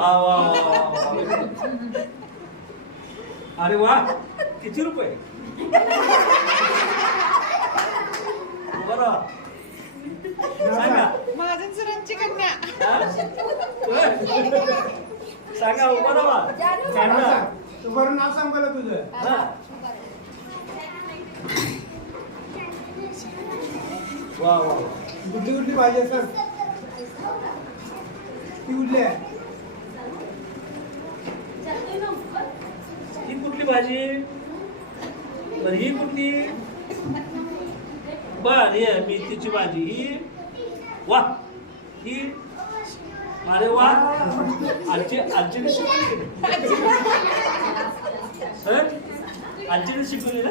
वा वा वा. अरे वा, किती रुपये? बरं सांगा. महाजन सरांची कन्या. सांगा उभं राहा. सांगा तू बरं नाव सांग मला तुझं. वा वा. कुठली कुठली भाजी असतात ती कुठली आहे? ही कुठली भाजी? बरं ही कुठली? बर ये मेथीची भाजी. ही वा. ही अरे वा. आजीने शिकवली. आजीने शिकवली ना.